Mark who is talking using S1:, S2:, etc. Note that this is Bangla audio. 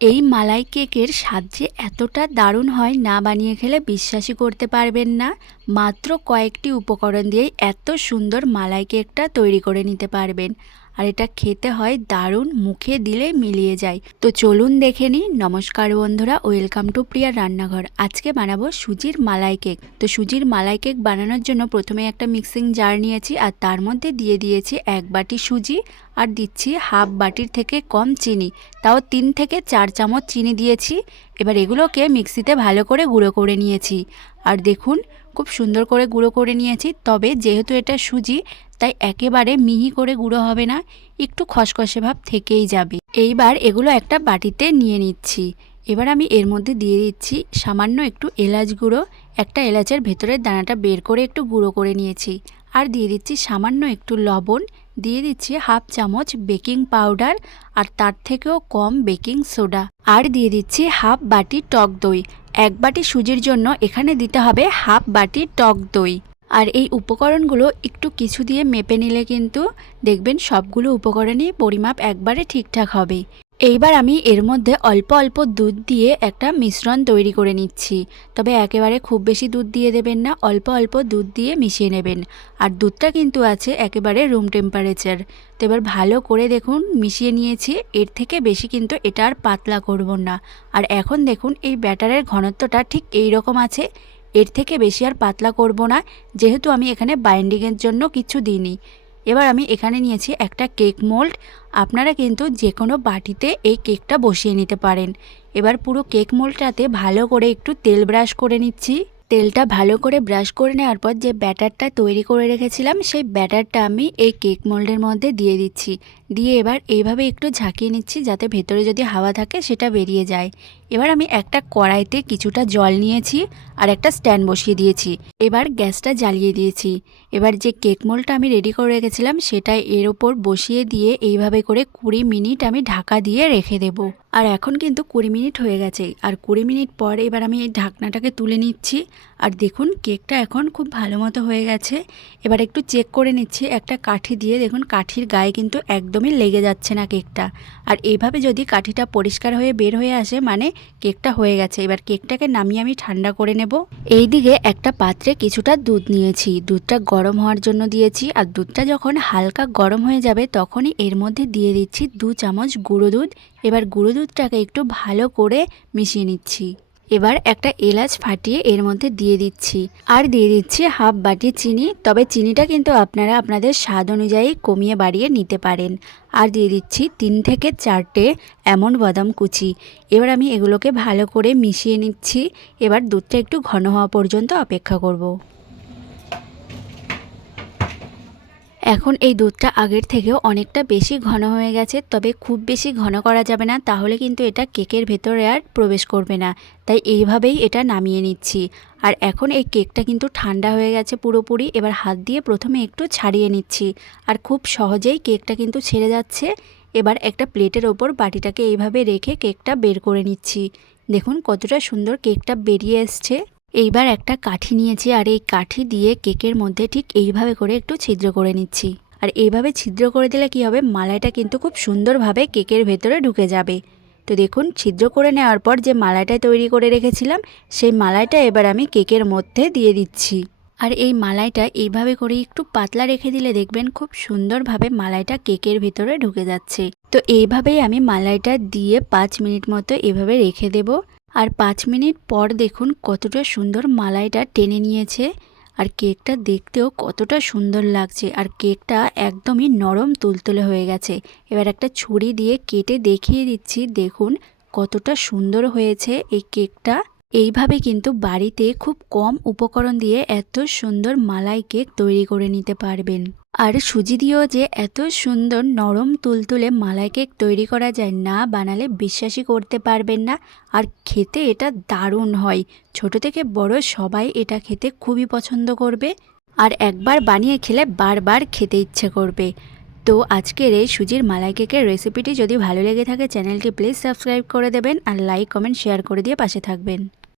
S1: এই মালাই কেকের স্বাদ যে এতটা দারুণ হয় না বানিয়ে খেলে বিশ্বাসই করতে পারবেন না। মাত্র কয়েকটি উপকরণ দিয়েই এত সুন্দর মালাই কেকটা তৈরি করে নিতে পারবেন। আর এটা খেতে হয় দারুণ মুখে দিলে মিলিয়ে যায়। তো চলুন দেখে নিই। নমস্কার বন্ধুরা, ওয়েলকাম টু প্রিয়ার রান্নাঘর। আজকে বানাবো সুজির মালাই কেক। তো সুজির মালাই কেক বানানোর জন্য প্রথমে একটা মিক্সিং জার নিয়েছি আর তার মধ্যে দিয়ে দিয়েছি এক বাটি সুজি আর দিচ্ছি হাফ বাটির থেকে কম চিনি। তাও তিন থেকে চার চামচ চিনি দিয়েছি। এবার এগুলোকে মিক্সিতে ভালো করে গুঁড়ো করে নিয়েছি। আর দেখুন খুব সুন্দর করে গুঁড়ো করে নিয়েছি। তবে যেহেতু এটা সুজি, তাই একেবারে মিহি করে গুঁড়ো হবে না, একটু খসখসে ভাব থেকেই যাবে। এইবার এগুলো একটা বাটিতে নিয়ে নিচ্ছি। এবার আমি এর মধ্যে দিয়ে দিচ্ছি সামান্য একটু এলাচ গুঁড়ো। একটা এলাচের ভেতরের দানাটা বের করে একটু গুঁড়ো করে নিয়েছি। আর দিয়ে দিচ্ছি সামান্য একটু লবণ, দিয়ে দিচ্ছি হাফ চামচ বেকিং পাউডার আর তার থেকেও কম বেকিং সোডা। আর দিয়ে দিচ্ছি হাফ বাটি টক দই। এক বাটি সুজির জন্য এখানে দিতে হবে হাফ বাটি টক দই। আর এই উপকরণগুলো একটু কিছু দিয়ে মেপে নিলে কিন্তু দেখবেন সবগুলো উপকরণই পরিমাপ একবারে ঠিকঠাক হবে। এইবার আমি এর মধ্যে অল্প অল্প দুধ দিয়ে একটা মিশ্রণ তৈরি করে নিচ্ছি। তবে একেবারে খুব বেশি দুধ দিয়ে দেবেন না, অল্প অল্প দুধ দিয়ে মিশিয়ে নেবেন। আর দুধটা কিন্তু আছে একেবারে রুম টেম্পারেচার তো এবার ভালো করে দেখুন, মিশিয়ে নিয়েছি। এর থেকে বেশি কিন্তু এটা আর পাতলা করব না। আর এখন দেখুন, এই ব্যাটারের ঘনত্বটা ঠিক এই রকম আছে। এর থেকে বেশি আর পাতলা করব না, যেহেতু আমি এখানে বাইন্ডিংয়ের জন্য কিছু দিইনি। এবার আমি এখানে নিয়েছি একটা কেক মোল্ড। আপনারা কিন্তু যে কোনো বাটিতে এই কেকটা বসিয়ে নিতে পারেন। এবার পুরো কেক মোল্ডটাতে ভালো করে একটু তেল ব্রাশ করে নিচ্ছি। তেলটা ভালো করে ব্রাশ করে নেওয়ার পর যে ব্যাটারটা তৈরি করে রেখেছিলাম, সেই ব্যাটারটা আমি এই কেক মোল্ডের মধ্যে দিয়ে দিচ্ছি। দিয়ে এবার এইভাবে একটু ঝাঁকিয়ে নিচ্ছি যাতে ভেতরে যদি হাওয়া থাকে সেটা বেরিয়ে যায়। এবার আমি একটা কড়াইতে কিছুটা জল নিয়েছি আর একটা স্ট্যান্ড বসিয়ে দিয়েছি। এবার গ্যাসটা জ্বালিয়ে দিয়েছি। এবার যে কেক মোলটা আমি রেডি করে রেখেছিলাম সেটা এর ওপর বসিয়ে দিয়ে এইভাবে করে কুড়ি মিনিট আমি ঢাকা দিয়ে রেখে দেব। আর এখন কিন্তু কুড়ি মিনিট হয়ে গেছে। আর কুড়ি মিনিট পর এবার আমি এই ঢাকনাটাকে তুলে নিচ্ছি। আর দেখুন কেকটা এখন খুব ভালো মতো হয়ে গেছে। এবার একটু চেক করে নিচ্ছি একটা কাঠি দিয়ে। দেখুন কাঠির গায়ে কিন্তু একদমই লেগে যাচ্ছে না কেকটা। আর এইভাবে যদি কাঠিটা পরিষ্কার হয়ে বের হয়ে আসে মানে কেকটা হয়ে গেছে। এবার কেকটাকে নামিয়ে আমি ঠান্ডা করে নেব। এই দিকে একটা পাত্রে কিছুটা দুধ নিয়েছি। দুধটা গরম হওয়ার জন্য দিয়েছি। আর দুধটা যখন হালকা গরম হয়ে যাবে, তখনই এর মধ্যে দিয়ে দিচ্ছি দু চামচ গুঁড়ো দুধ। এবার গুঁড়ো দুধটাকে একটু ভালো করে মিশিয়ে নিচ্ছি। এবার একটা এলাচ ফাটিয়ে এর মধ্যে দিয়ে দিচ্ছি। আর দিয়ে দিচ্ছি হাফ বাটি চিনি, তবে চিনিটা কিন্তু আপনারা আপনাদের স্বাদ অনুযায়ী কমিয়ে বাড়িয়ে নিতে পারেন। আর দিয়ে দিচ্ছি তিন থেকে চারটে এমন বাদাম কুচি। এবার আমি এগুলোকে ভালো করে মিশিয়ে নিচ্ছি। এবার দুধটা একটু ঘন হওয়া পর্যন্ত অপেক্ষা করব। এখন এই দুধটা আগের থেকেও অনেকটা বেশি ঘন হয়ে গেছে, তবে খুব বেশি ঘন করা যাবে না, তাহলে কিন্তু এটা কেকের ভেতরে আর প্রবেশ করবে না। তাই এইভাবেই এটা নামিয়ে নিচ্ছি। আর এখন এই কেকটা কিন্তু ঠান্ডা হয়ে গেছে পুরোপুরি, এবার হাত দিয়ে প্রথমে একটু ছাড়িয়ে নিচ্ছি। আর খুব সহজেই কেকটা কিন্তু ছেড়ে যাচ্ছে। এবার একটা প্লেটের ওপর বাটিটাকে এইভাবে রেখে কেকটা বের করে নিচ্ছি। দেখুন কতটা সুন্দর কেকটা বেরিয়ে এসছে। এইবার একটা কাঠি নিয়েছি আর এই কাঠি দিয়ে কেকের মধ্যে ঠিক এইভাবে করে একটু ছিদ্র করে নিচ্ছি। আর এইভাবে ছিদ্র করে দিলে কি হবে? মালাইটা কিন্তু খুব সুন্দরভাবে কেকের ভেতরে ঢুকে যাবে। তো দেখুন, ছিদ্র করে নেওয়ার পর যে মালাইটা তৈরি করে রেখেছিলাম, সেই মালাইটা এবার আমি কেকের মধ্যে দিয়ে দিচ্ছি। আর এই মালাইটা এইভাবে করে একটু পাতলা রেখে দিলে দেখবেন খুব সুন্দরভাবে মালাইটা কেকের ভিতরে ঢুকে যাচ্ছে। তো এইভাবেই আমি মালাইটা দিয়ে পাঁচ মিনিট মতো এভাবে রেখে দেব। আর পাঁচ মিনিট পর দেখুন কতটা সুন্দর মালাইটা টেনে নিয়েছে। আর কেকটা দেখতেও কতটা সুন্দর লাগছে। আর কেকটা একদমই নরম তুলতুলে হয়ে গেছে। এবার একটা ছুরি দিয়ে কেটে দেখিয়ে দিচ্ছি। দেখুন কতটা সুন্দর হয়েছে এই কেকটা। এইভাবে কিন্তু বাড়িতে খুব কম উপকরণ দিয়ে এত সুন্দর মালাই কেক তৈরি করে নিতে পারবেন। আর সুজি দিয়েও যে এত সুন্দর নরম তুলতুলে মালাই কেক তৈরি করা যায় না বানালে বিশ্বাসই করতে পারবেন না। আর খেতে এটা দারুণ হয়। ছোট থেকে বড় সবাই এটা খেতে খুবই পছন্দ করবে। আর একবার বানিয়ে খেলে বারবার খেতে ইচ্ছে করবে। তো আজকের এই সুজির মালাই কেকের রেসিপিটি যদি ভালো লেগে থাকে, চ্যানেলটি প্লিজ সাবস্ক্রাইব করে দেবেন আর লাইক, কমেন্ট, শেয়ার করে দিয়ে পাশে থাকবেন।